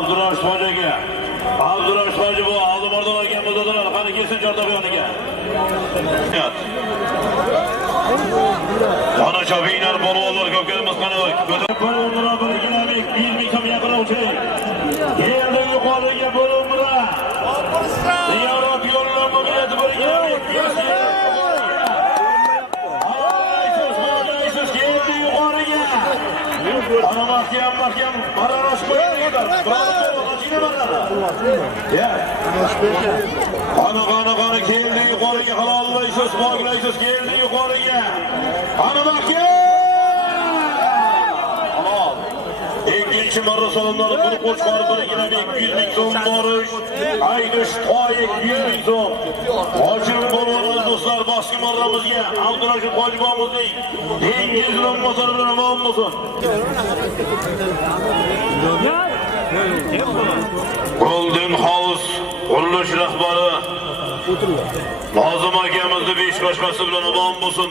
Abdurash hocaga. Abdurash hoji bu Oldimordan olgan muzodaralar qani kelsin Chortoq yoniga. Ana chabiylar bolollar ko'pkamiz qani. Bolollar birgalik 1 ming so'm yaqinlovchi. Yerda yuqoriga bolollar. Ziyorat yo'llar mobiliyati birgalik. Ana mahkam bararosh qo'yinglar. Qani keldi yuqoriga halollaysiz, poklaysiz, keldi yuqoriga. Ana mahkam. Halol. Ikkinchi marra salomlar bir qo'chqor birgina 200 ming so'm borish. Aynish to'yiq 100 ming so'm. Hojim bo'lganlar do'stlar, boshqa marramizga Abdurashid hojibomizning dengiz ro'mosari bilan omon bo'lsin. Golden House qurilish rahbari Nozim akamizni besh boshqasi bilan omon bo'lsin.